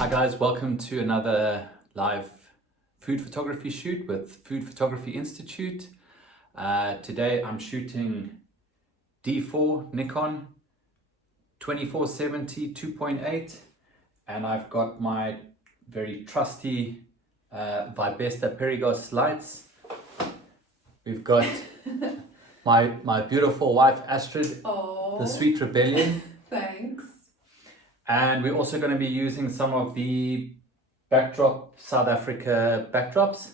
Hi guys, welcome to another live food photography shoot with Food Photography Institute. Today I'm shooting D4 Nikon 2470 2.8 and I've got my very trusty Vibesta Perigos lights. We've got my beautiful wife Astrid, the Sweet Rebellion. Thanks. And we're also going to be using some of the backdrop South Africa backdrops.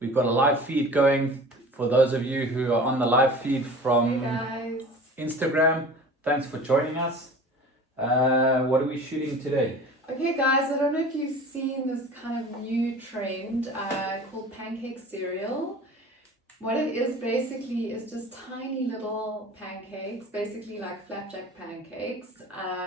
We've got a live feed going for those of you who are on the live feed from Instagram. Thanks for joining us. What are we shooting today? Okay guys, I don't know if you've seen this kind of new trend called Pancake cereal. What it is basically is just tiny little pancakes, basically like flapjack pancakes,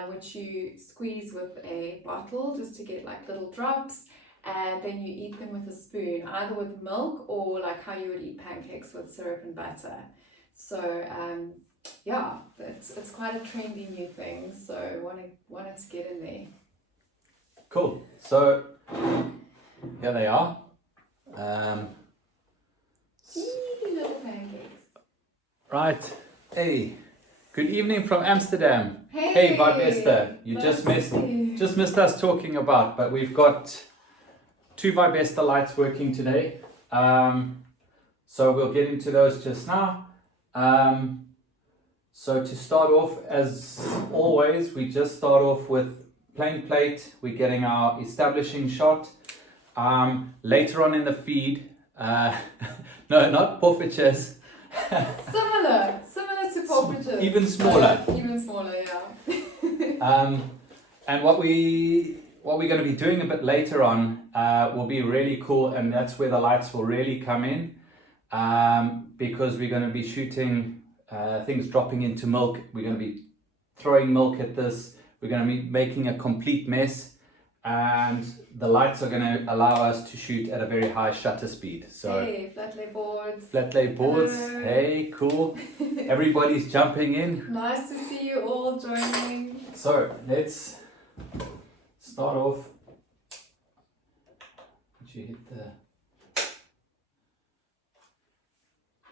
which you squeeze with a bottle just to get like little drops, and then you eat them with a spoon, either with milk or like how you would eat pancakes with syrup and butter. So yeah, it's quite a trendy new thing, so wanted to get in there. Cool. So here they are. Little pancakes. Right. Hey, good evening from Amsterdam. Hey, Hey Vibesta, you just missed us talking about, but we've got two Vibesta lights working today. So we'll get into those just now. So to start off, as always, we just start off with plain plate. We're getting our establishing shot. Later on in the feed, no, not portraitures. Similar to portraitures. Even smaller. Even smaller, yeah. And what we're going to be doing a bit later on will be really cool, and that's where the lights will really come in, because we're going to be shooting things dropping into milk. We're going to be throwing milk at this. We're going to be making a complete mess. And the lights are going to allow us to shoot at a very high shutter speed. So hey, flat lay boards. Flat lay boards. Hello. Hey, cool. Everybody's jumping in. Nice to see you all joining. So let's start off. Did you hit the...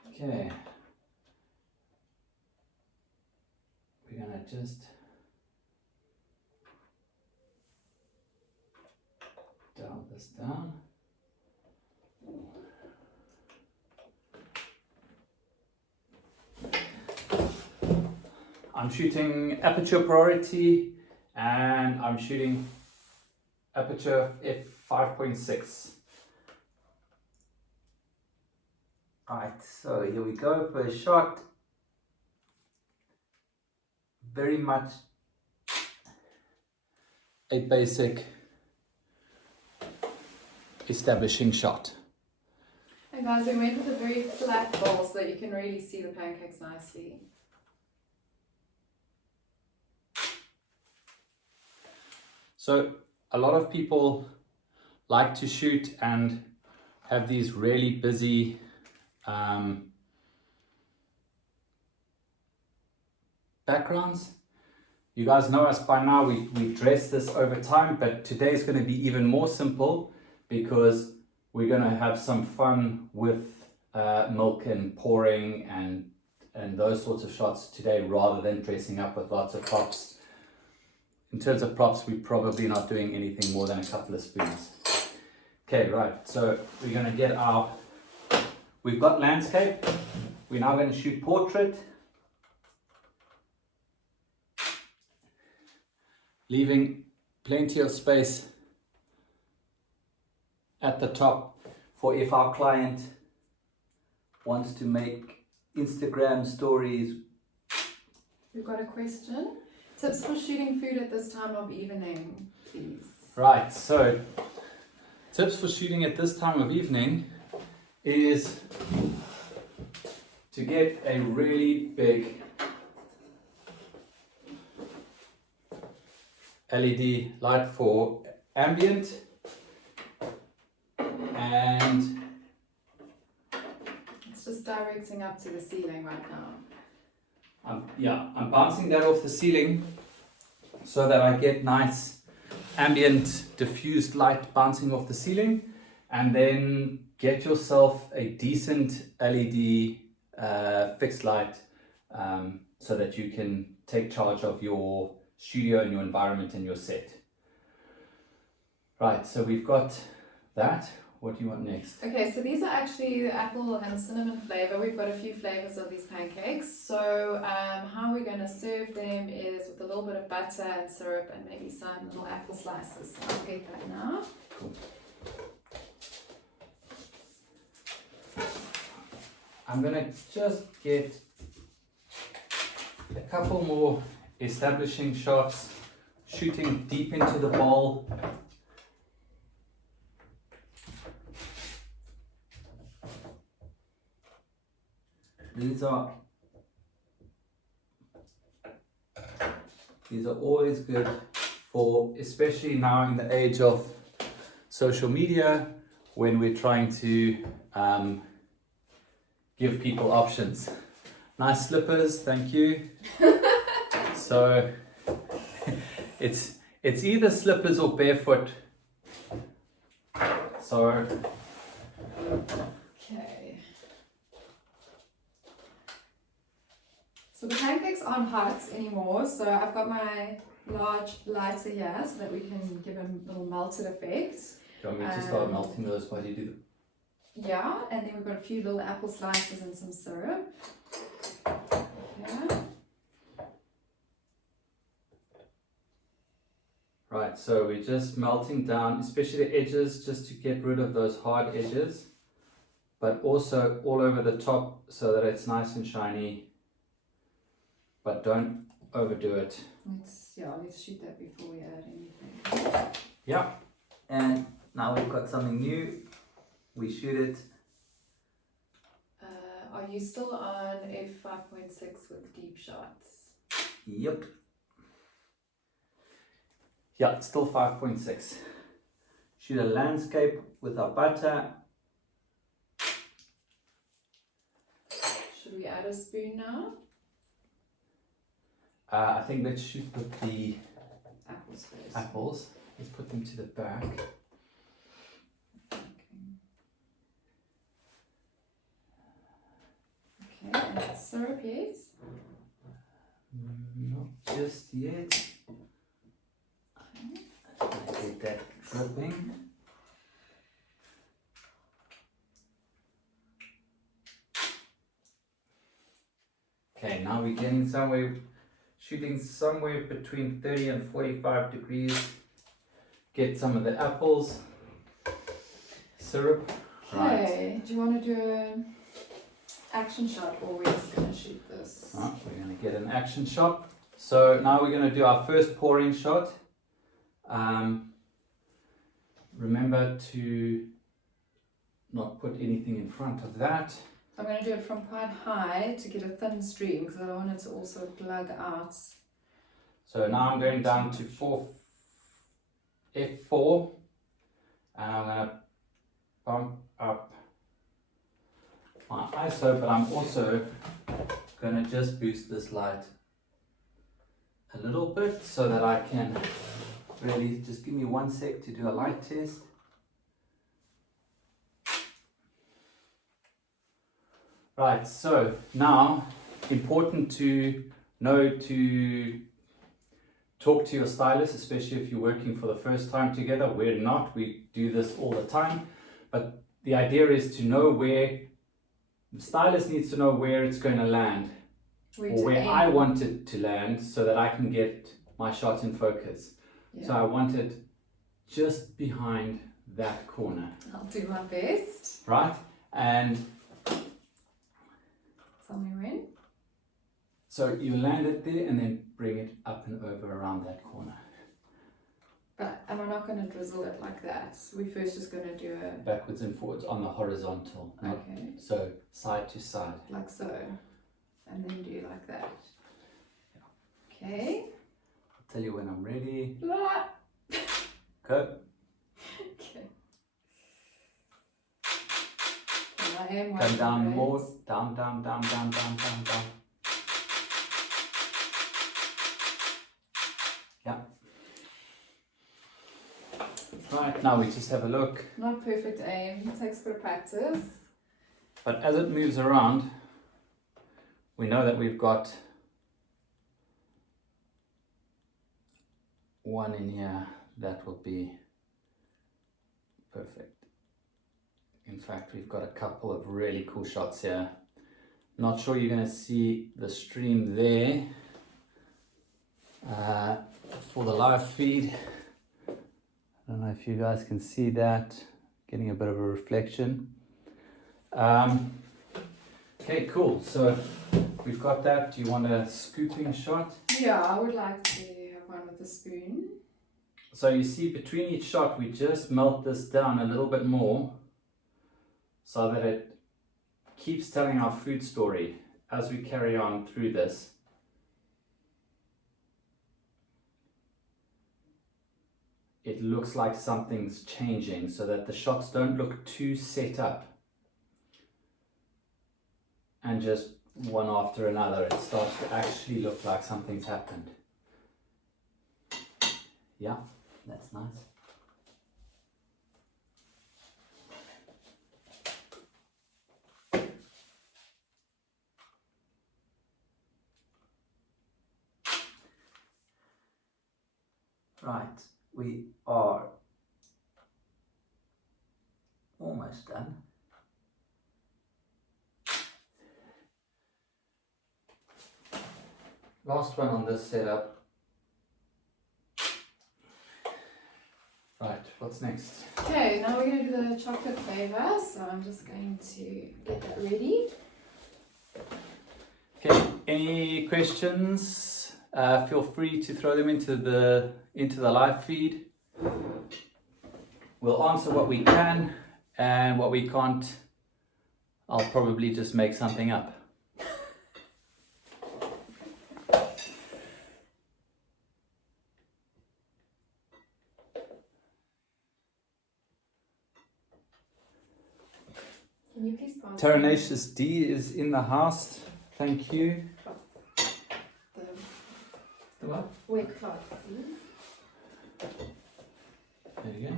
Okay. We're going to just... dial this down. I'm shooting aperture priority and I'm shooting aperture f5.6. Alright, so here we go for a shot. Very much a basic establishing shot. And guys, we went with a very flat bowl so that you can really see the pancakes nicely. So a lot of people like to shoot and have these really busy backgrounds. You guys know us by now, we dress this over time, but today is going to be even more simple because we're going to have some fun with milk and pouring and those sorts of shots today rather than dressing up with lots of props. In terms of props, we're probably not doing anything more than a couple of spoons. Okay, right, so we're going to get we've got landscape, we're now going to shoot portrait, leaving plenty of space at the top for if our client wants to make Instagram stories. We've got a question. Tips for shooting food at this time of evening, please. Right, so tips for shooting at this time of evening is to get a really big LED light for ambient, and It's just directing up to the ceiling right now. I'm bouncing that off the ceiling so that I get nice ambient diffused light bouncing off the ceiling, and then get yourself a decent LED fixed light so that you can take charge of your studio and your environment and your set. Right, so we've got that. What do you want next? Okay, so these are actually the apple and cinnamon flavor. We've got a few flavors of these pancakes. So how we're going to serve them is with a little bit of butter and syrup and maybe some little apple slices. So I'll get that now. Cool. I'm going to just get a couple more establishing shots, shooting deep into the bowl. These are always good for, especially now in the age of social media, when we're trying to give people options. Nice slippers, thank you. So it's either slippers or barefoot. So okay. So the pancakes aren't hot anymore, so I've got my large lighter here so that we can give them a little melted effect. do you want me to start melting those while you do them? Yeah, and then we've got a few little apple slices and some syrup. Yeah. Right, so we're just melting down, especially the edges, just to get rid of those hard edges, but also all over the top so that it's nice and shiny, but don't overdo it. Let's shoot that before we add anything. Yeah, and now we've got something new. We shoot it. Are you still on f5.6 with deep shots? Yep. Yeah, it's still 5.6. Shoot a landscape with our butter. Should we add a spoon now? I think let's shoot with the Apples first. apples. Let's put them to the back. Okay, and syrup yet? Not just yet. Get that dripping. Okay, now we're getting somewhere, shooting somewhere between 30 and 45 degrees. Get some of the apples, syrup. Okay, do you want to do an action shot or we're just going to shoot this? Right, we're going to get an action shot. So now we're going to do our first pouring shot. Remember to not put anything in front of that. I'm going to do it from quite high to get a thin stream because I don't want it to also glug out. So now I'm going down to F4 and I'm going to bump up my ISO, but I'm also going to just boost this light a little bit so that I can really, just give me 1 sec to do a light test. Right, so now important to know to talk to your stylist, especially if you're working for the first time together. We're not, we do this all the time, but the idea is to know where, the stylist needs to know where it's going to land or where I want it to land so that I can get my shot in focus. Yeah. So I want it just behind that corner. I'll do my best. Right, and tell me when. So you land it there and then bring it up and over around that corner. But am I not going to drizzle it like that? We're first just going to do a... Backwards and forwards on the horizontal. Okay. So side to side. Like so. And then do like that. Yeah. Okay. I'll tell you when I'm ready. Blah. Go. Okay. I am come down more. Down, down, down, down, down, down, down. Yeah. Right, now we just have a look. Not perfect aim, it takes a bit of practice. But as it moves around, we know that we've got one in here. That will be perfect. In fact, we've got a couple of really cool shots here. Not sure you're going to see the stream there for the live feed. I don't know if you guys can see that, getting a bit of a reflection. Okay, cool. So we've got that. Do you want a scooping shot? Yeah, I would like to have one with a spoon. So you see between each shot, we just melt this down a little bit more so that it keeps telling our food story as we carry on through this. It looks like something's changing so that the shots don't look too set up and just one after another. It starts to actually look like something's happened. Yeah, that's nice. Right, we are almost done. Last one on this setup. Right, what's next? Okay, now we're going to do the chocolate flavor, so I'm just going to get that ready. Okay, any questions? Feel free to throw them into the live feed. We'll answer what we can, and what we can't, I'll probably just make something up. Can you please pass Terenacious D is in the house. Thank you. the The what? wet cloth, please? There you go.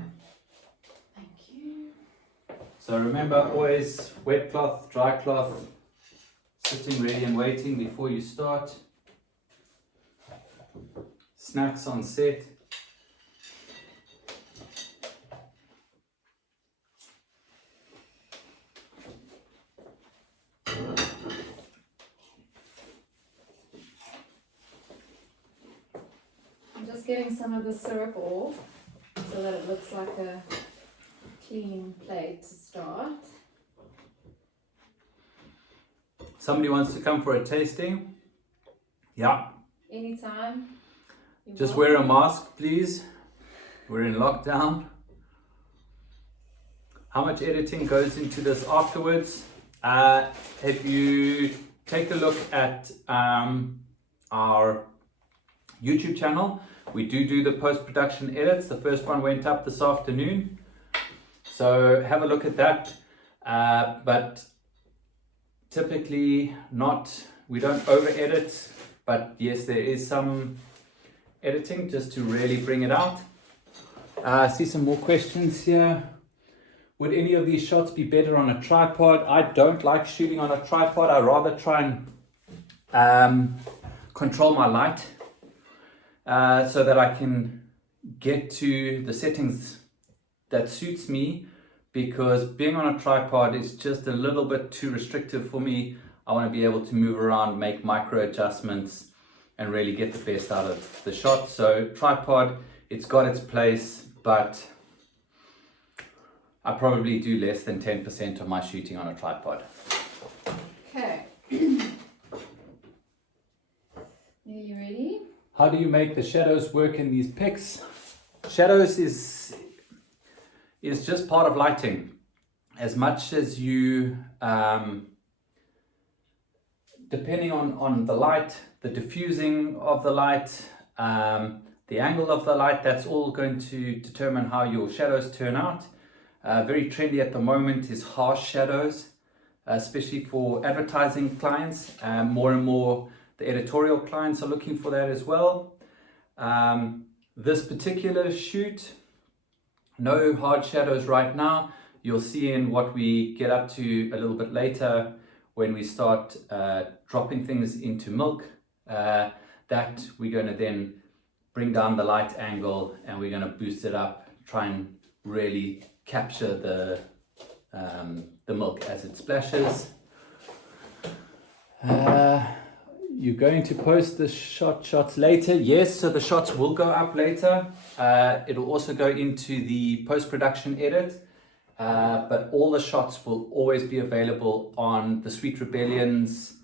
Thank you. So remember, always wet cloth, dry cloth, sitting ready and waiting before you start. Snacks on set. I'm just getting some of the syrup off so that it looks like a clean plate to start. Somebody wants to come for a tasting? Yeah. Anytime. Just wear a mask, please. We're in lockdown. How much editing goes into this afterwards? If you take a look at our YouTube channel, we do the post-production edits. The first one went up this afternoon. So have a look at that. But typically we don't over-edit, but yes, there is some editing just to really bring it out. I see some more questions here. Would any of these shots be better on a tripod? I don't like shooting on a tripod. I rather try and control my light so that I can get to the settings that suits me, because being on a tripod is just a little bit too restrictive for me. I want to be able to move around, make micro adjustments, and really get the best out of the shot. So tripod, it's got its place, but I probably do less than 10% of my shooting on a tripod. Okay. Are you ready? How do you make the shadows work in these pics? Shadows is just part of lighting. As much as you, depending on the light, the diffusing of the light, the angle of the light, that's all going to determine how your shadows turn out. Very trendy at the moment is harsh shadows, especially for advertising clients. More and more the editorial clients are looking for that as well. This particular shoot, No hard shadows right now. You'll see in what we get up to a little bit later when we start dropping things into milk, that we're going to then bring down the light angle and we're going to boost it up, try and really capture the milk as it splashes. You're going to post the shots later? Yes, so the shots will go up later. It'll also go into the post-production edit, but all the shots will always be available on the Sweet Rebellion's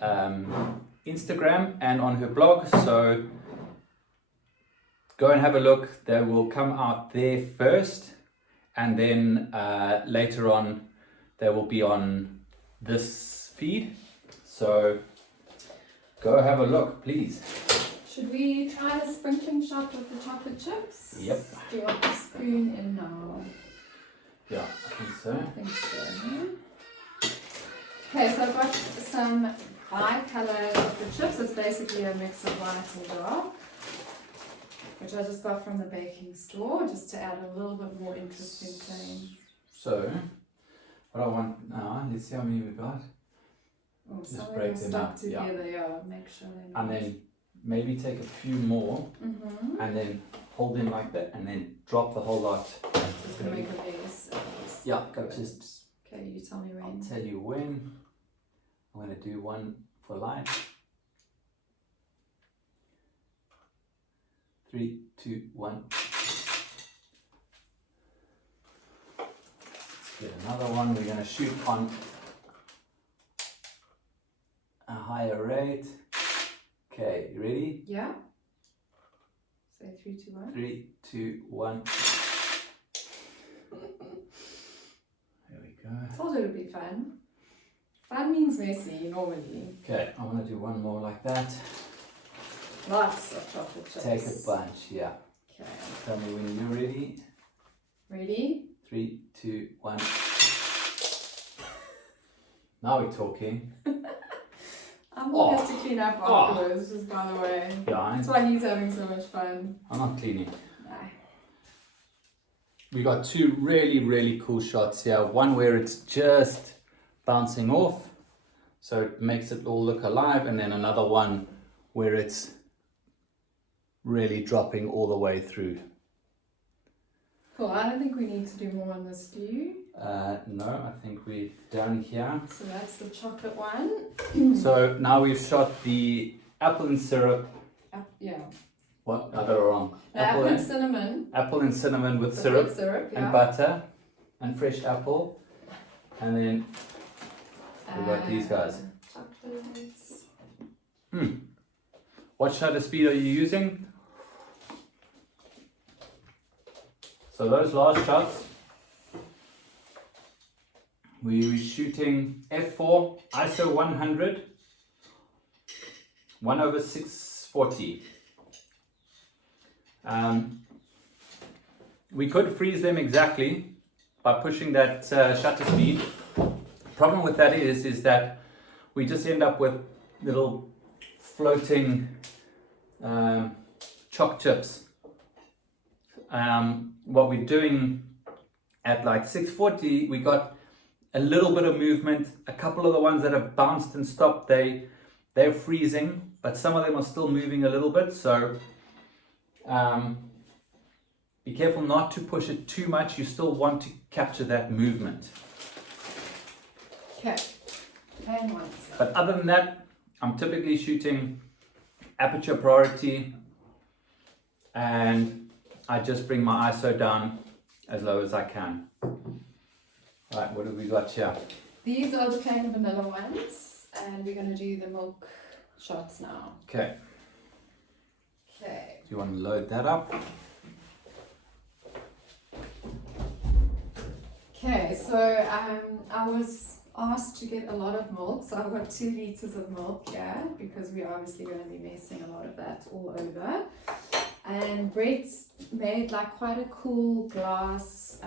Instagram and on her blog. So go and have a look. They will come out there first, and then later on they will be on this feed. So go have a look, please. Should we try the sprinkling shot with the chocolate chips? Yep. Do you want the spoon in now? Yeah, I think so. I think so. Okay, so I've got some bi-colour chocolate chips. It's basically a mix of white and dark, which I just got from the baking store, just to add a little bit more interesting flame. So, what I want now, let's see how many we got. Oh, Just some of break them them stuck up, together, yeah. Make sure they're And not. then maybe take a few more and then hold them like that and then drop the whole lot. Just gonna make a base. Yeah, just Okay, you tell me I'll when. tell you when. I'm going to do one for light. 3, 2, 1. Let's get another one. We're going to shoot on a higher rate. Okay, you ready? Yeah. Say 3, 2, 1. 3, 2, 1. There we go. I told you it'd be fun. Fun means messy normally. Okay, I want to do one more like that. Lots of chocolate chips. Take a bunch, yeah. Okay. Tell me when you're ready. Ready? 3, 2, 1. Now we're talking. I'm going to clean up afterwards, just by the way. Yeah, That's why he's having so much fun. I'm not cleaning. Nah. We got two really, really cool shots here. One where it's just bouncing off, so it makes it all look alive, and then another one where it's really dropping all the way through. Cool, I don't think we need to do more on this, do you? No, I think we're done here. So that's the chocolate one. So now we've shot the apple and syrup. Yeah. What? I got it wrong. Apple and cinnamon. Apple and cinnamon with The syrup red syrup, yeah. and butter and fresh apple. And then we got these guys. Chocolates. What shutter speed are you using? So those last shots, we were shooting f4, ISO 100, 1/640. We could freeze them exactly by pushing that shutter speed. Problem with that is that we just end up with little floating choc chips. What we're doing at like 640, we got a little bit of movement. A couple of the ones that have bounced and stopped, they're freezing, but some of them are still moving a little bit. So be careful not to push it too much. You still want to capture that movement. Okay. And one. But other than that, I'm typically shooting aperture priority, and I just bring my ISO down as low as I can. Right, what have we got here? These are the plain vanilla ones, and we're going to do the milk shots now. Okay, Okay. do you want to load that up? Okay, so I was asked to get a lot of milk, so I've got 2 liters of milk here because we're obviously going to be messing a lot of that all over. And Brett's made like quite a cool glass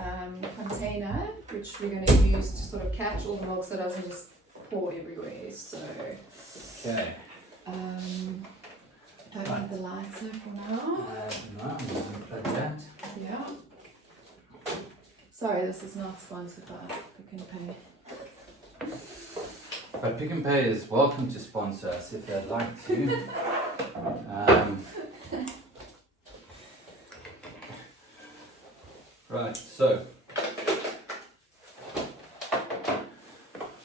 container, which we're going to use to sort of catch all the milk so it doesn't just pour everywhere. So, Okay. don't need the lights there for now. No, I'm going to unplug that. Yeah. Stylist is not sponsored by Pick and Pay. But Pick and Pay is welcome to sponsor us if they'd like to. Right, so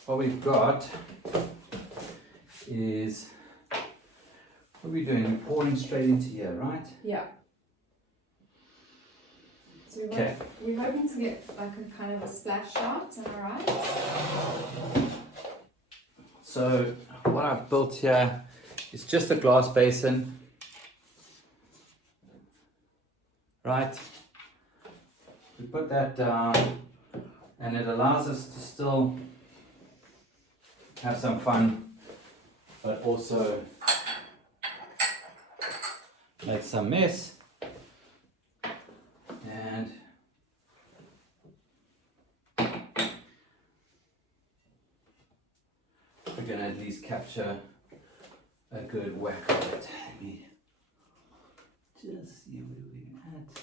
what we've got is, what are we doing? We're pouring straight into here, right? Yeah. So we're hoping to get like a kind of a splash shot, am I right? So what I've built here is just a glass basin, right? We put that down and it allows us to still have some fun, but also make some mess. And we're going to at least capture a good whack of it. Let me just see where we're at.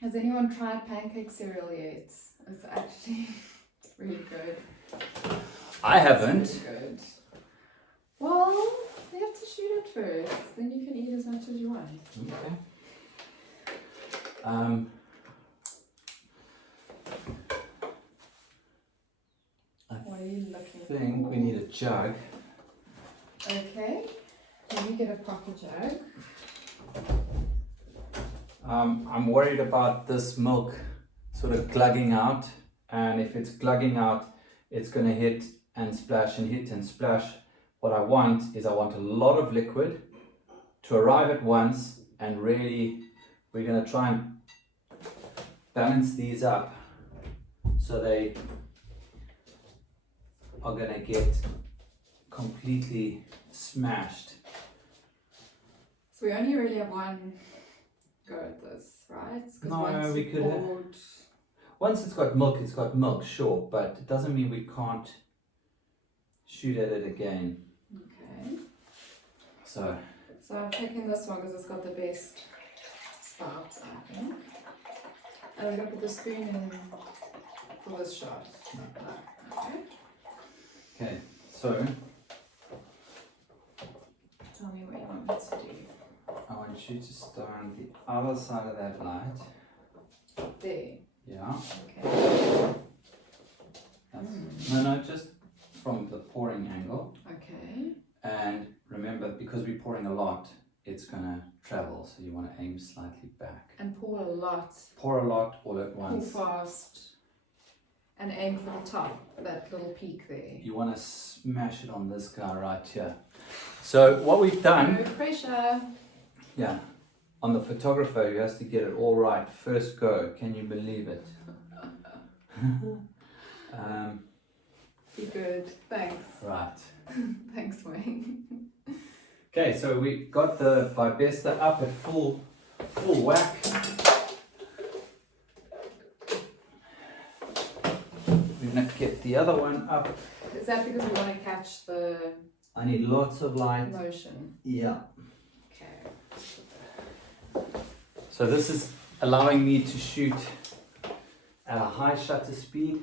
Has anyone tried pancake cereal yet? It's actually really good. I haven't. It's really good. Well, you have to shoot it first, then you can eat as much as you want. Okay. What are you looking I think we need a jug. Okay. Let me get a proper jug. I'm worried about this milk sort of glugging out, and if it's glugging out, it's going to hit and splash and hit and splash. What I want is I want a lot of liquid to arrive at once, and really we're going to try and balance these up so they are going to get completely smashed. So we only really have one go at this, right? 'Cause No, once we you've could have- poured- Once it's got milk, sure, but it doesn't mean we can't shoot at it again. Okay. So, I'm taking this one because it's got the best spout, I think. And we're gonna put the spoon in for this shot. Okay. okay, so Tell me what you want me to do. I want you to start on the other side of that light. There. Yeah. Okay. No, just from the pouring angle. Okay. And remember, because we're pouring a lot, it's gonna travel, so you want to aim slightly back. And pour a lot. Pour a lot all at Pour once. fast. And aim for the top, that little peak there. You want to smash it on this guy right here. So what we've done, No pressure. yeah, on the photographer who has to get it all right first go. Can you believe it? Be good. Thanks. Right. Thanks, Wayne. Okay, so we got the Vibesta up at full whack. We're gonna get the other one up. Is that because we want to catch the I need lots of light. motion? Yeah. Okay. So this is allowing me to shoot at a high shutter speed.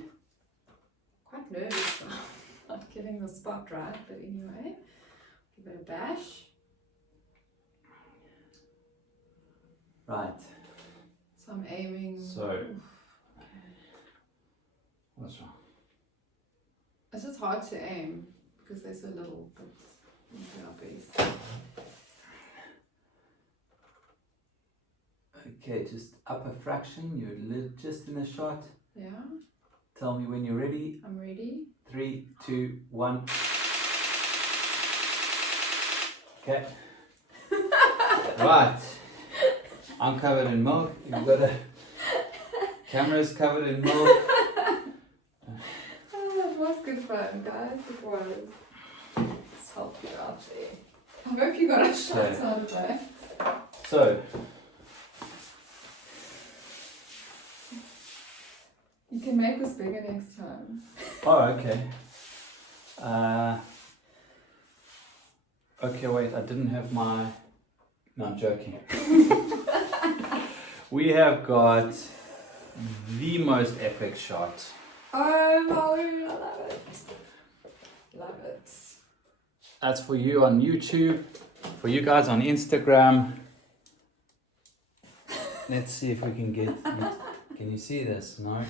Quite nervous about not getting the spot right, but anyway, give it a bash. Right. So I'm aiming. So Okay. what's wrong? It's just hard to aim because they're so little, but we'll do our best. Okay, just up a fraction. You're just in the shot. Yeah, Tell me when you're ready. I'm ready. 3, 2, 1. Okay. Right. I'm covered in milk. You've got a camera's covered in milk. Oh, it was good fun, guys. It was. Let's help you out there. I hope you got a shot Okay. out of that. So, You can make this bigger next time. oh, okay. Okay, wait, I didn't have my No, I'm joking. We have got the most epic shot. Oh no, I love it. Love it. That's for you on YouTube, for you guys on Instagram. Let's see if we can get. Can you see this? No?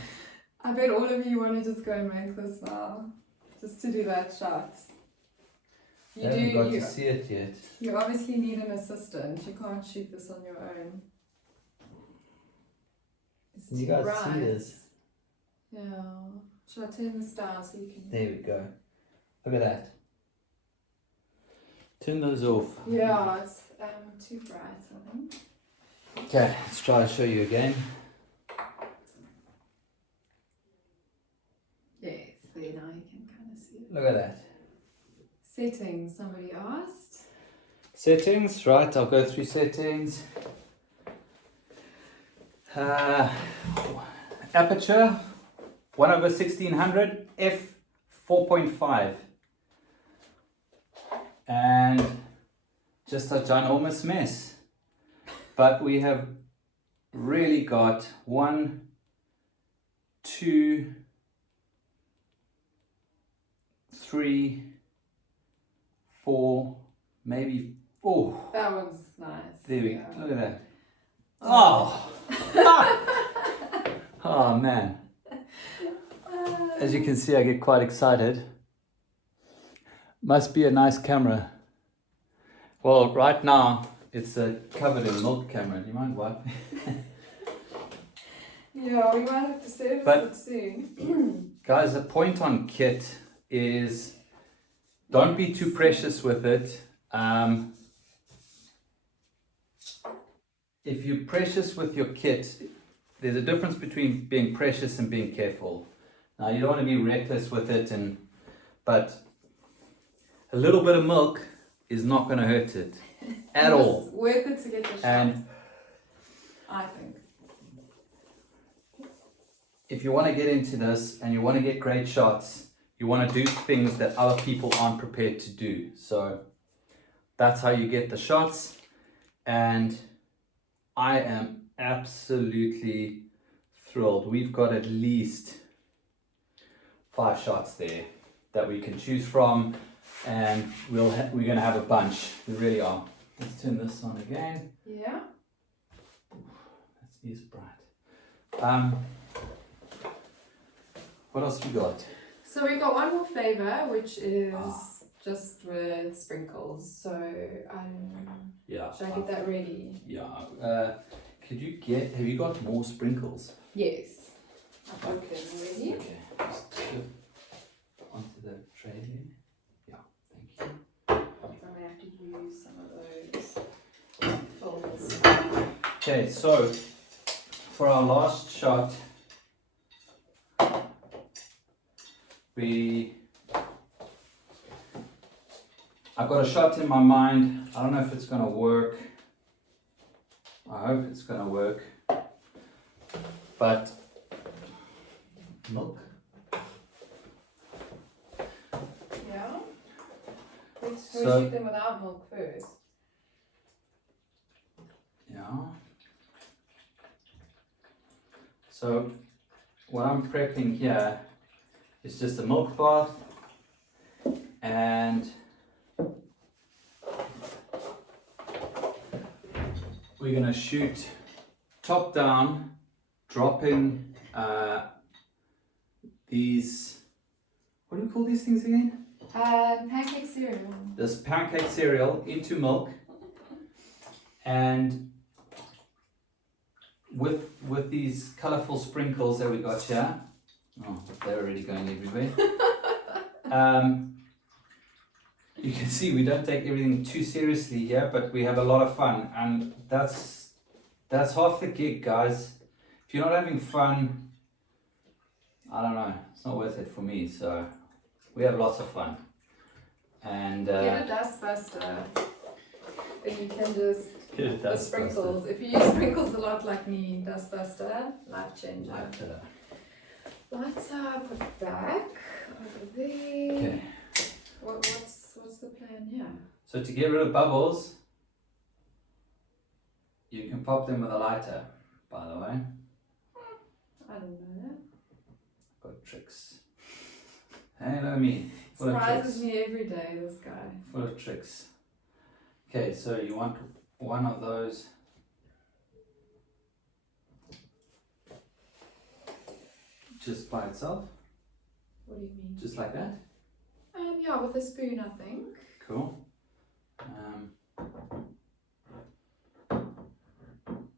I bet all of you want to just go and make this now. Just to do that shot. I haven't got to see it yet. You obviously need an assistant. You can't shoot this on your own. It's Can you too guys bright. see this? Yeah. Should I turn this down so you can... There we go. Look at that. Turn those off. Yeah, it's too bright, I think. Okay, let's try to show you again. Yes, there now you can kind of see it. Look at that. Settings, somebody asked. Settings, right, I'll go through settings. Aperture 1/1600 f 4.5, and just a ginormous mess, but we have really got 1, 2, 3, 4, maybe 4. That one's nice. There we yeah. go. Look at that. Oh! Oh man. As you can see, I get quite excited. Must be a nice camera. Well, right now it's covered in milk camera. Do you mind wiping? Yeah, we might have to service But- it soon. Guys, the point on kit is don't be too precious with it. If you're precious with your kit, there's a difference between being precious and being careful. Now, you don't want to be reckless with it, but a little bit of milk is not going to hurt it at all. It's worth it to get the shot, And I think. if you want to get into this and you want to get great shots, you want to do things that other people aren't prepared to do. So that's how you get the shots. And I am absolutely thrilled. We've got at least 5 shots there that we can choose from, and we're going to have a bunch. We really are. Let's turn this on again. Yeah. That is bright. What else we got? So we've got one more flavour, which is just with sprinkles. So Yeah. should I get that ready? Yeah. Have you got more sprinkles? Yes. I've broken already. Okay. Just flip onto the tray there. Yeah. Thank you. So I'm gonna have to use some of those fills. Okay. So for our last shot, I've got a shot in my mind. I don't know if it's gonna work. I hope it's gonna work. But milk. Yeah. Let's So- shoot them without milk first. Yeah. So what I'm prepping here is just a milk bath, and we're gonna shoot top down, dropping these, what do we call these things again? Pancake cereal. This pancake cereal into milk, and with these colorful sprinkles that we got here. Oh, they're already going everywhere. You can see we don't take everything too seriously here, but we have a lot of fun, and that's half the gig, guys. If you're not having fun, I don't know, it's not worth it for me. So we have lots of fun, and Get a dust buster. Then you can just good the sprinkles. If you use sprinkles a lot like me, dust buster, life changer. Let's put it back over there. Okay. What's the plan here? So to get rid of bubbles, You can pop them with a lighter, by the way. I don't know that. Got tricks. Hello me. Full of tricks. Surprises me every day, this guy. Full of tricks. Okay, so you want one of those. Just by itself? What do you mean? Just like that? Yeah, with a spoon, I think. Cool. I'm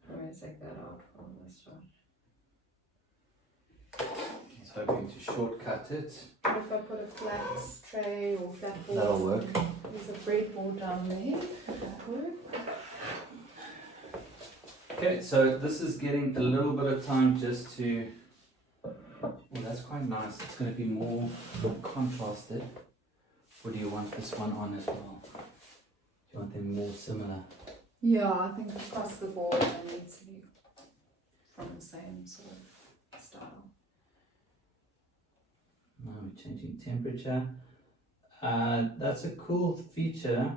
going to take that out from this one. I was hoping to shortcut it. What if I put a flat tray or flat board? That'll work. There's a breadboard down there. Would that work? Okay, so this is getting a little bit of time just to. Oh, that's quite nice. It's going to be more contrasted. Or do you want this one on as well? Do you want them more similar? Yeah, I think across the board it needs to be from the same sort of style. Now we're changing temperature. That's a cool feature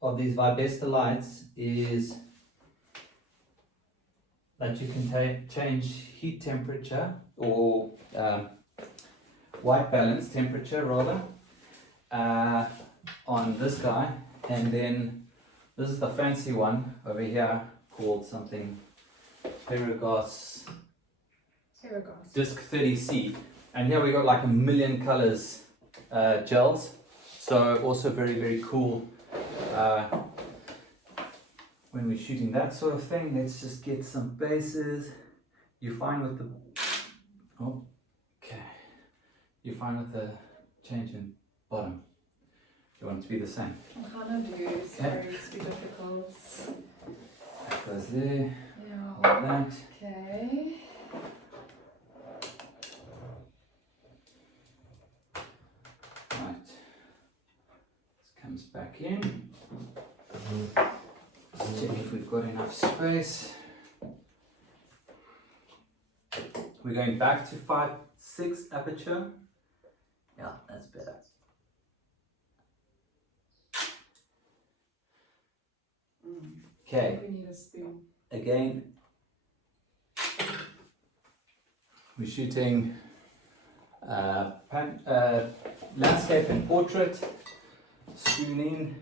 of these Vibesta lights is that you can change heat temperature or white balance temperature rather on this guy, and then this is the fancy one over here called something Paragas Disc 30C, and here we got like 1 million colors gels, so also very cool when we're shooting that sort of thing. Let's just get some bases. You find with the you find with the change in bottom, you want it to be the same. I kind of do, sorry, it's too difficult. That goes there, Yeah. hold that. Okay. Right, this comes back in. Let's check if we've got enough space. We're going back to 5.6 aperture. Yeah, that's better. Okay, We need a spoon. again, we're shooting landscape and portrait, spoon in.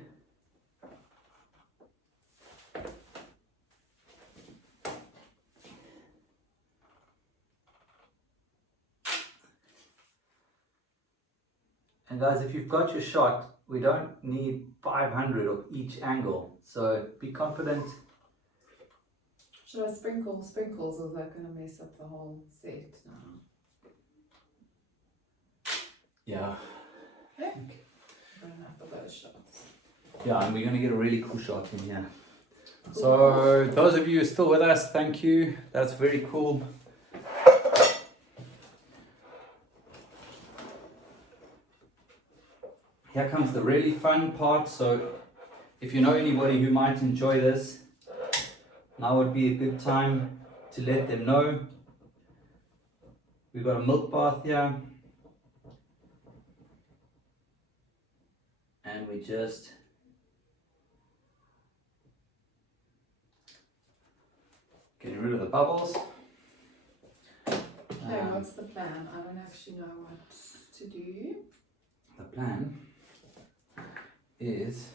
And guys, if you've got your shot, we don't need 500 of each angle, so be confident. Should I sprinkle sprinkles, or is that going to mess up the whole set now? Yeah. Okay. Good enough for those shots. Yeah, and we're going to get a really cool shot in here. So those of you who are still with us, thank you. That's very cool. Here comes the really fun part. So if you know anybody who might enjoy this, now would be a good time to let them know. We've got a milk bath here. And we just getting rid of the bubbles. Okay, what's the plan? I don't actually know what to do. The plan is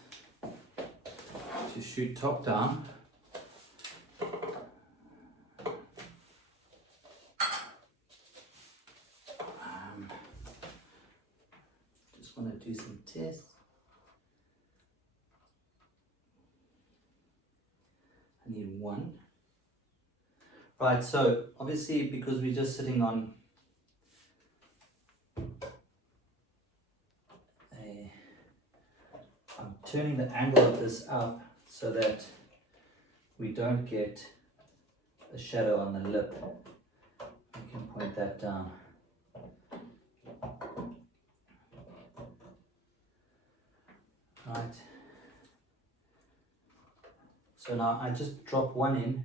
to shoot top down. Just want to do some tests. I need one. Right, so obviously because we're just sitting on I'm turning the angle of this up so that we don't get a shadow on the lip. You can point that down. Right. So now I just drop one in,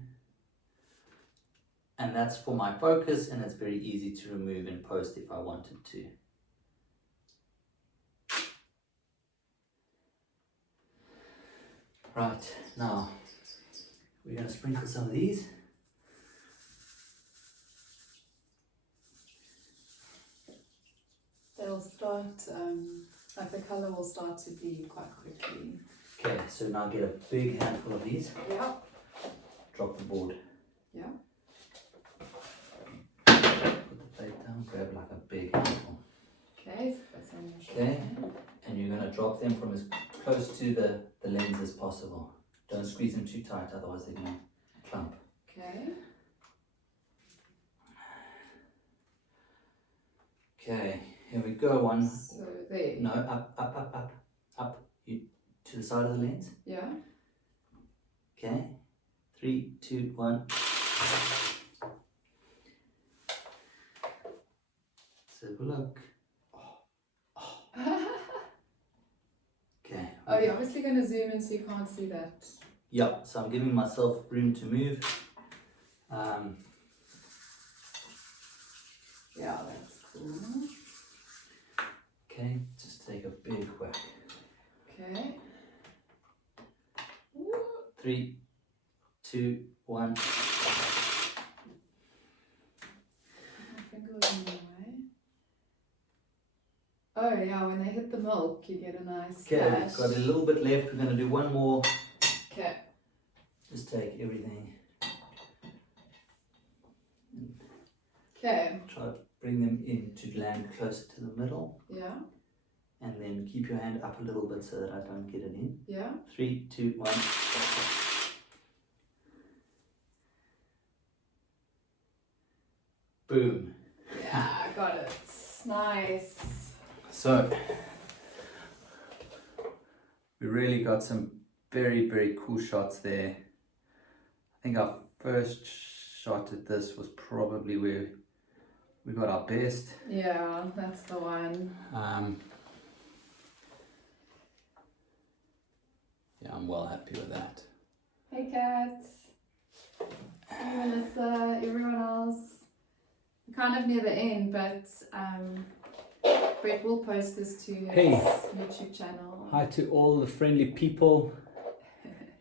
and that's for my focus, and it's very easy to remove in post if I wanted to. Right, now We're going to sprinkle some of these. They'll start, like the colour will start to bleed quite quickly. Okay, so now get a big handful of these. Yeah. Drop the board. Yeah. Put the plate down, grab like a big handful. Okay, so that's on your Okay, shoulder. and you're going to drop them from as close to the lens as possible. Don't squeeze them too tight, otherwise they're going to clump. Okay. Okay, here we go. One. So there. No, up. You to the side of the lens. Yeah. Okay. 3, 2, 1. Let's have a look. Okay. Oh, you're obviously going to zoom in so you can't see that. Yep. So I'm giving myself room to move. Yeah, that's cool. Okay. Just take a big whack. Okay. 3, 2, 1. My finger was in the way. Oh yeah, when they hit the milk, you get a nice Okay. splash. Got a little bit left. We're going to do one more. Okay. Just take everything. Okay. Try to bring them in to land closer to the middle. Yeah. And then keep your hand up a little bit so that I don't get it in. Yeah. 3, 2, 1. Boom. Yeah, I got it. Nice. So we really got some very, very cool shots there. I think our first shot at this was probably where we got our best. Yeah, that's the one. Yeah, I'm well happy with that. Hey, Kat. Hey, Melissa. Everyone else. We're kind of near the end, but Brett will post this to his Hey. YouTube channel. Hi to all the friendly people.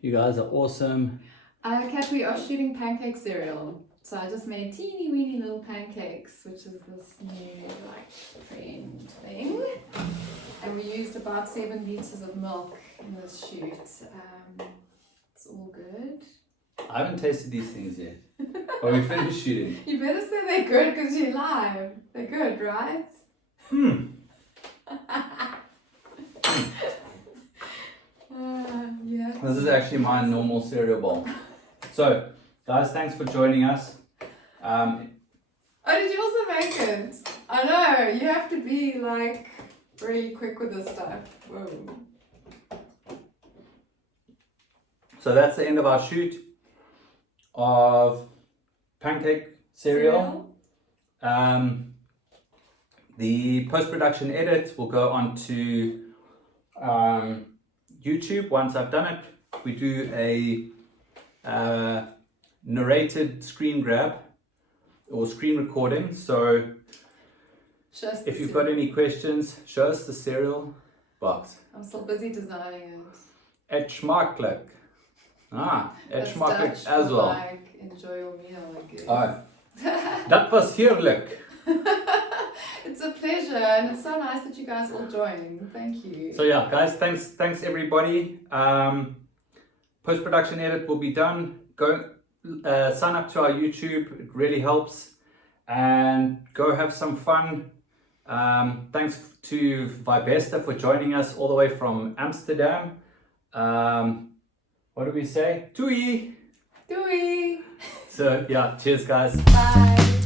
You guys are awesome. Kat, we are shooting pancake cereal. So I just made teeny weeny little pancakes, which is this new like trend thing. And we used about 7 liters of milk in this shoot. It's all good. I haven't tasted these things yet. Are we finished shooting? You better say they're good because you're live. They're good, right? Yeah. This is actually my normal cereal bowl. So, guys, thanks for joining us. Oh, did you also make it? I know, you have to be like really quick with this stuff. Whoa. So that's the end of our shoot of Pancake cereal. The post-production edit will go onto YouTube once I've done it. We do a narrated screen grab or screen recording. So if you've got any questions, show us the cereal box. I'm still busy designing it. Het smakelijk. Het That's smakelijk Dutch as for, well. like, enjoy your meal, I guess. Dat was heerlijk. It's a pleasure, and it's so nice that you guys all joined. Thank you. So yeah, guys, thanks everybody. Post-production edit will be done. Go sign up to our YouTube. It really helps. And go have some fun. Thanks to Vibesta for joining us all the way from Amsterdam. What do we say? Doei! Doei! So yeah, cheers guys. Bye!